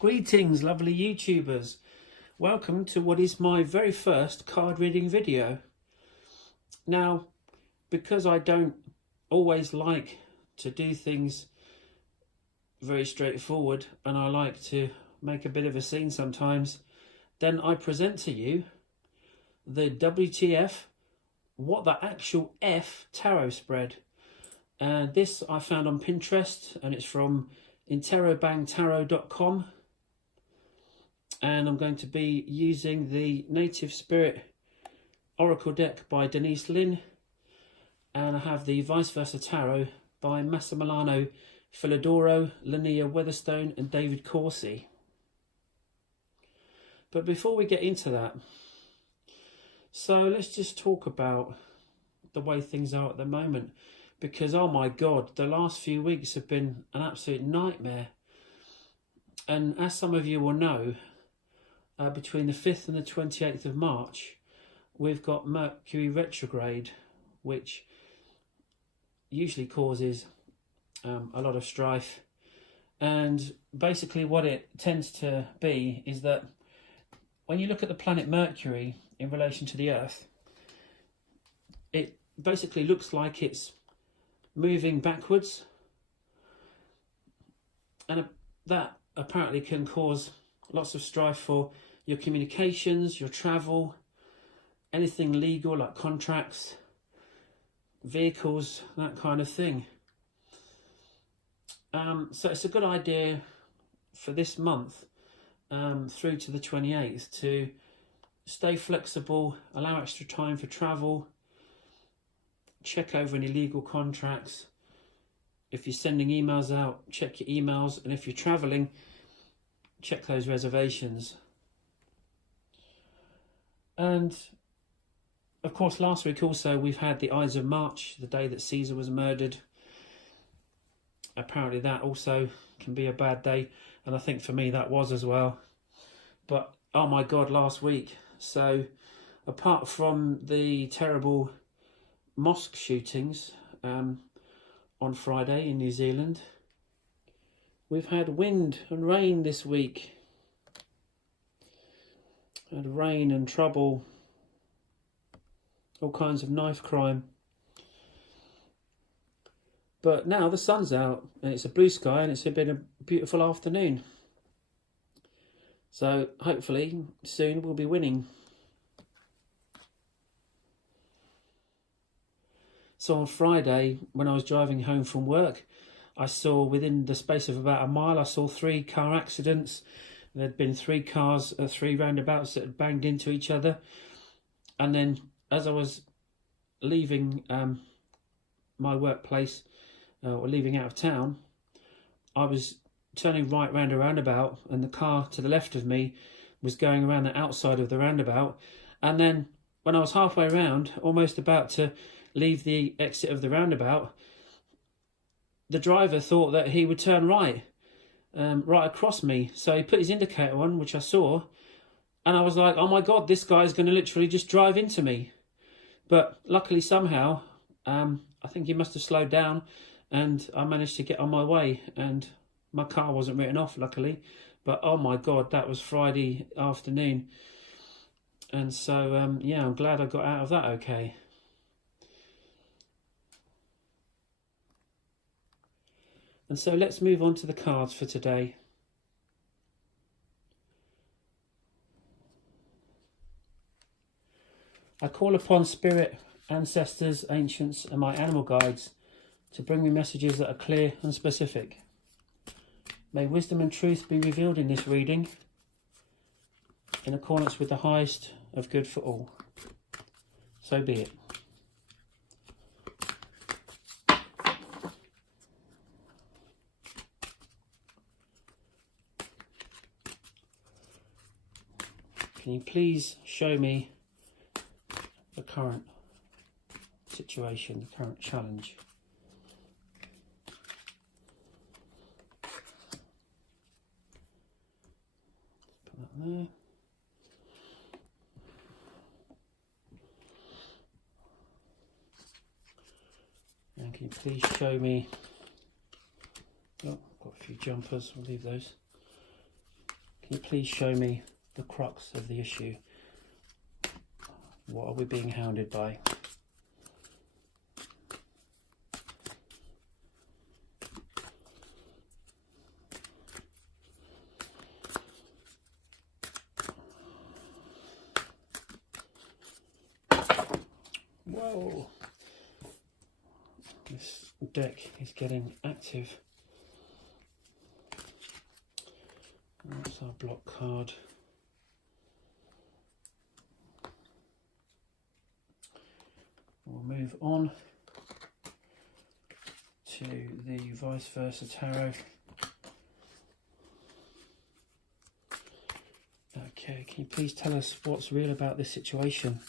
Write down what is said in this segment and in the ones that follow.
Greetings, lovely YouTubers. Welcome to what is my very first card reading video. Now, because I don't always like to do things very straightforward and I like to make a bit of a scene sometimes, then I present to you the WTF, what the actual F tarot spread. This I found on Pinterest and it's from interrobangtarot.com. And I'm going to be using the Native Spirit Oracle deck by Denise Lynn, and I have the Vice Versa Tarot by Massimiliano Philodoro, Linnea Weatherstone and David Corsi. But before we get into that, so let's just talk about the way things are at the moment, because oh my god, the last few weeks have been an absolute nightmare. And as some of you will know, between the 5th and the 28th of March, we've got Mercury retrograde, which usually causes a lot of strife. And basically what it tends to be is that when you look at the planet Mercury in relation to the Earth, it basically looks like it's moving backwards. And that apparently can cause lots of strife for your communications, your travel, anything legal like contracts, vehicles, that kind of thing. So it's a good idea for this month through to the 28th to stay flexible, allow extra time for travel, check over any legal contracts. If you're sending emails out, check your emails, and if you're traveling, check those reservations. And of course last week also we've had the Ides of March, the day that Caesar was murdered. Apparently that also can be a bad day, and I think for me that was as well. But oh my god, last week, so apart from the terrible mosque shootings on Friday in New Zealand, we've had wind and rain this week. Had rain and trouble, all kinds of knife crime. But now the sun's out and it's a blue sky and it's been a beautiful afternoon. So hopefully soon we'll be winning. So on Friday, when I was driving home from work, I saw within the space of about a mile, I saw 3 car accidents. There'd been 3 cars, 3 roundabouts that had banged into each other. And then as I was leaving my workplace, or leaving out of town, I was turning right round a roundabout and the car to the left of me was going around the outside of the roundabout. And then when I was halfway around, almost about to leave the exit of the roundabout, the driver thought that he would turn right. Right across me, so he put his indicator on, which I saw, and I was like, oh my god, this guy's going to literally just drive into me. But luckily somehow I think he must have slowed down and I managed to get on my way, and my car wasn't written off, luckily. But oh my god, that was Friday afternoon, and so yeah, I'm glad I got out of that okay. And so let's move on to the cards for today. I call upon spirit, ancestors, ancients and my animal guides to bring me messages that are clear and specific. May wisdom and truth be revealed in this reading in accordance with the highest of good for all. So be it. Can you please show me the current situation, the current challenge? Put that there. And can you please show me, oh, I've got a few jumpers, I'll leave those. Can you please show me the crux of the issue? What are we being hounded by? Whoa! This deck is getting active. That's our block card. We'll move on to the vice versa tarot. Okay, can you please tell us what's real about this situation?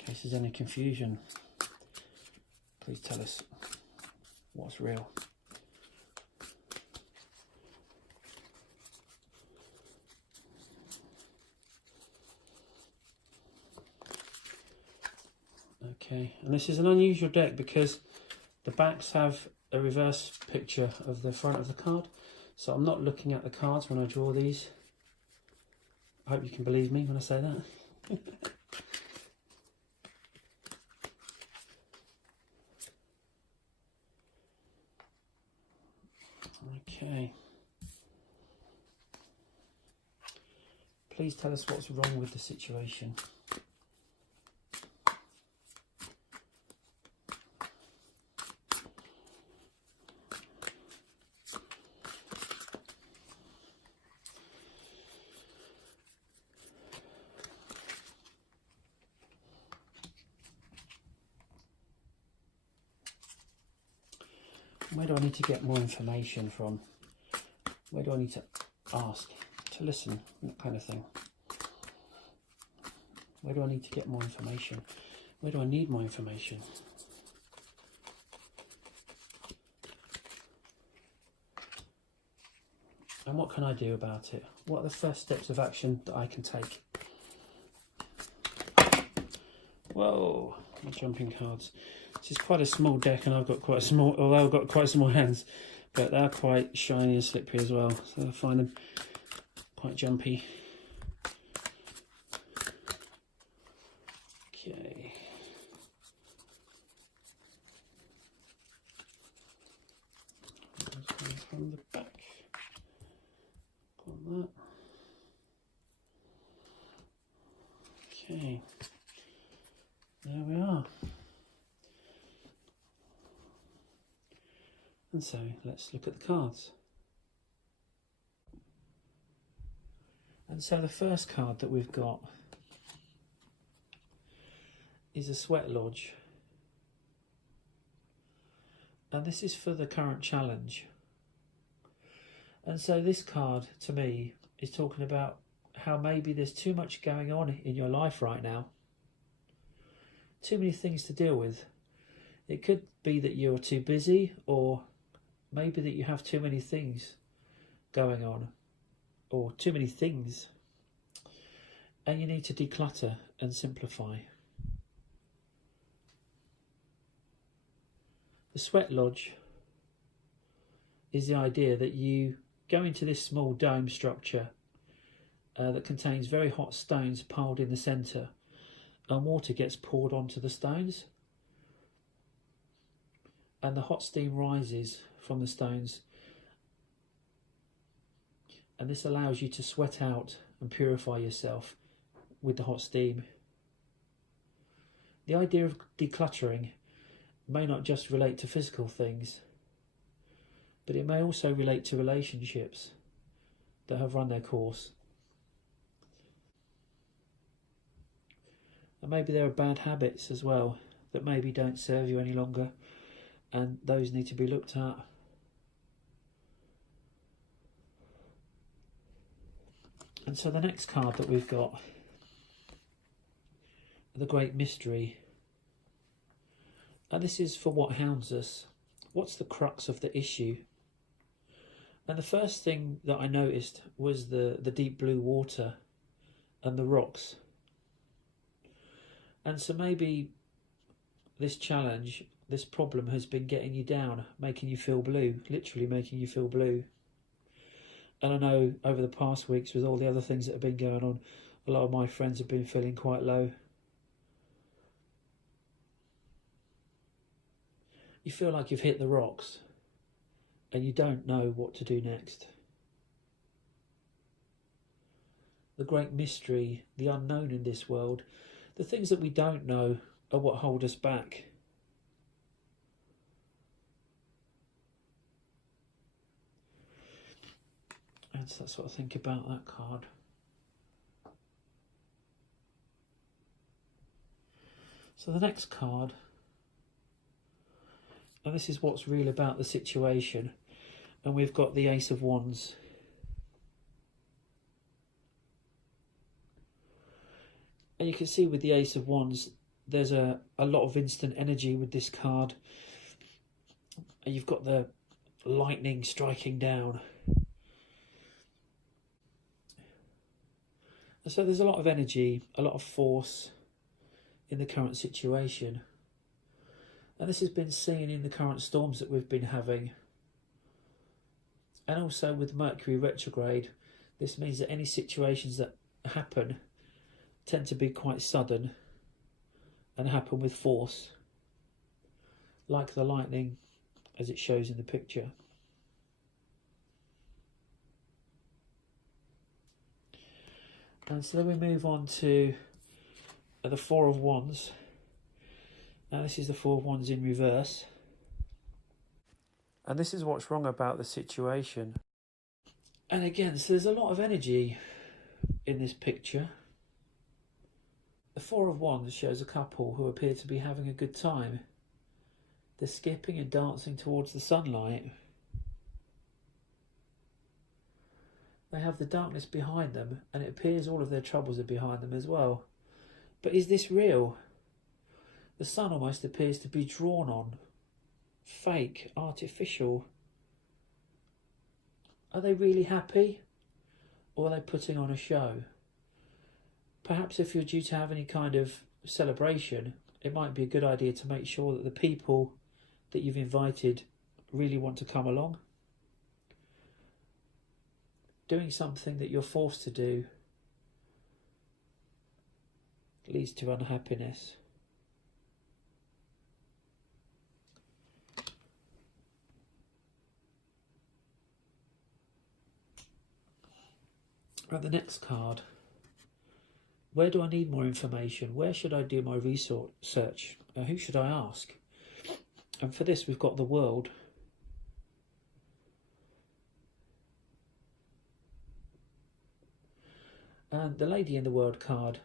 In case there's any confusion, please tell us what's real. Okay, and this is an unusual deck because the backs have a reverse picture of the front of the card. So I'm not looking at the cards when I draw these. I hope you can believe me when I say that. Okay. Please tell us what's wrong with the situation. Where do I need to get more information from? Where do I need to ask, to listen, that kind of thing? Where do I need to get more information? Where do I need more information? And what can I do about it? What are the first steps of action that I can take? Whoa, I'm jumping cards. This is quite a small deck, and I've got quite a small, although I've got quite small hands, but they're quite shiny and slippery as well, so I find them quite jumpy. Okay. From the back. Got that. Okay. There we are. And so let's look at the cards. And so the first card that we've got is a sweat lodge. And this is for the current challenge. And so this card, to me, is talking about how maybe there's too much going on in your life right now. Too many things to deal with. It could be that you're too busy, or maybe that you have too many things going on, or too many things, and you need to declutter and simplify. The sweat lodge is the idea that you go into this small dome structure that contains very hot stones piled in the centre, and water gets poured onto the stones, and the hot steam rises from the stones, and this allows you to sweat out and purify yourself with the hot steam. The idea of decluttering may not just relate to physical things, but it may also relate to relationships that have run their course. And maybe there are bad habits as well that maybe don't serve you any longer, and those need to be looked at. And so the next card that we've got, the Great Mystery. And this is for what hounds us. What's the crux of the issue? And the first thing that I noticed was the deep blue water and the rocks. And so maybe this challenge, this problem has been getting you down, making you feel blue, literally making you feel blue. And I know over the past weeks, with all the other things that have been going on, a lot of my friends have been feeling quite low. You feel like you've hit the rocks and you don't know what to do next. The great mystery, the unknown in this world, the things that we don't know are what hold us back. And so that's what I think about that card. So the next card, and this is what's real about the situation, and we've got the Ace of Wands. And you can see with the Ace of Wands, there's a lot of instant energy with this card. And you've got the lightning striking down. And so there's a lot of energy, a lot of force in the current situation. And this has been seen in the current storms that we've been having. And also with Mercury retrograde, this means that any situations that happen tend to be quite sudden and happen with force, like the lightning as it shows in the picture. And so then we move on to the Four of Wands. Now this is the Four of Wands in reverse. And this is what's wrong about the situation. And again, so there's a lot of energy in this picture. The Four of Wands shows a couple who appear to be having a good time. They're skipping and dancing towards the sunlight. They have the darkness behind them, and it appears all of their troubles are behind them as well. But is this real? The sun almost appears to be drawn on. Fake, artificial. Are they really happy? Or are they putting on a show? Perhaps if you're due to have any kind of celebration, it might be a good idea to make sure that the people that you've invited really want to come along. Doing something that you're forced to do leads to unhappiness. Right, the next card. Where do I need more information? Where should I do my research? Who should I ask? And for this, we've got the World. And the lady in the World card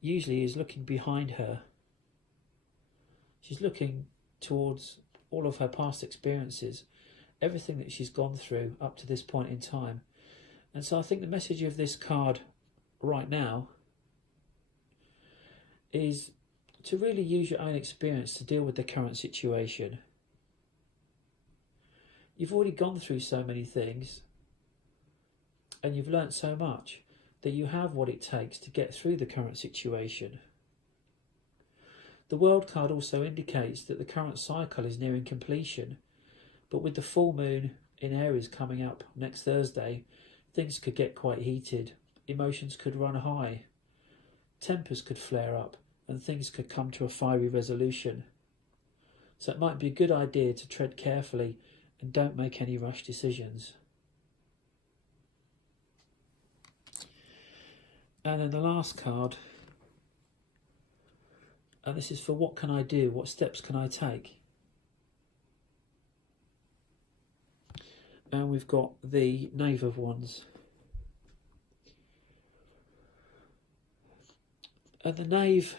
usually is looking behind her. She's looking towards all of her past experiences, everything that she's gone through up to this point in time. And so I think the message of this card right now is to really use your own experience to deal with the current situation. You've already gone through so many things and you've learnt so much that you have what it takes to get through the current situation. The World card also indicates that the current cycle is nearing completion, but with the full moon in Aries coming up next Thursday, things could get quite heated, emotions could run high, tempers could flare up, and things could come to a fiery resolution. So it might be a good idea to tread carefully and don't make any rash decisions. And then the last card, and this is for what can I do, what steps can I take? And we've got the Knave of Wands. And the Knave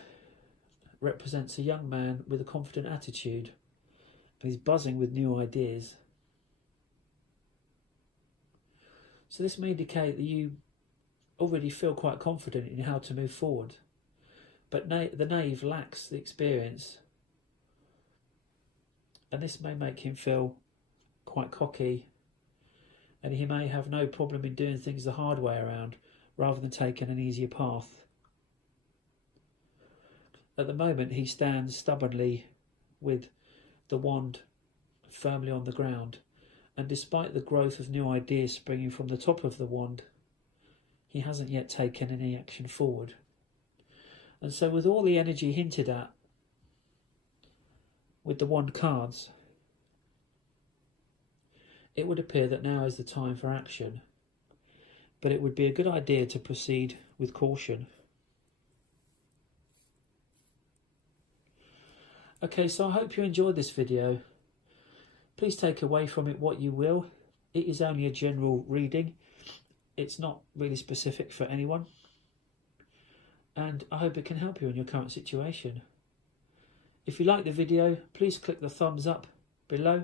represents a young man with a confident attitude, and he's buzzing with new ideas. So this may indicate that you already feel quite confident in how to move forward, but the Knave lacks the experience, and this may make him feel quite cocky, and he may have no problem in doing things the hard way around rather than taking an easier path. At the moment he stands stubbornly with the wand firmly on the ground, and despite the growth of new ideas springing from the top of the wand, he hasn't yet taken any action forward. And so with all the energy hinted at with the wand cards, it would appear that now is the time for action, but it would be a good idea to proceed with caution. Okay, so I hope you enjoyed this video. Please take away from it what you will. It is only a general reading. It's not really specific for anyone. And I hope it can help you in your current situation. If you like the video, please click the thumbs up below.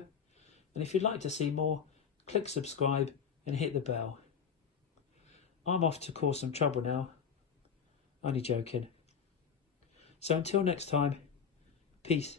And if you'd like to see more, click subscribe and hit the bell. I'm off to cause some trouble now. Only joking. So until next time, peace.